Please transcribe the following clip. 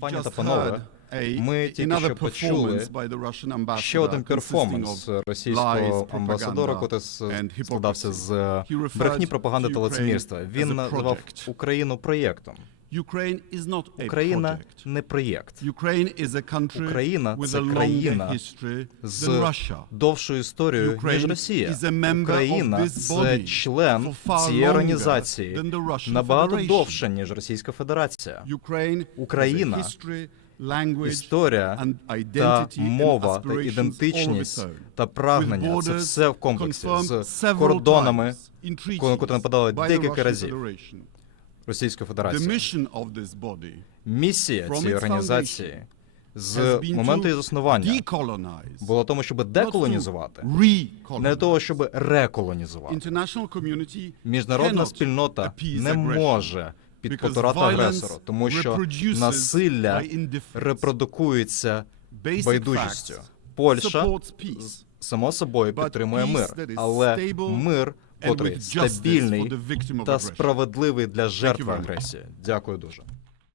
Пані та панове, ми тільки що почули ще один перформанс російського амбасадора, котрий складався з брехні, пропаганди та лицемірства. Він називав Україну проєктом. Україна не проєкт. Україна це країна з довшою історією ніж Росія. Україна це член цієї організації. набагато довше ніж Російська Федерація. Україна Історія та мова та ідентичність та прагнення. Це все в комплексі з кордонами, коли нападали декілька разів Російської Федерації. Місія цієї організації з моменту її заснування була тому, щоб деколонізувати, не того, щоб реколонізувати. Міжнародна спільнота не може підпотурати агресору, тому що насилля репродукується байдужістю. Польща само собою підтримує мир, але мир, котрий стабільний та справедливий для жертви агресії. Дякую дуже.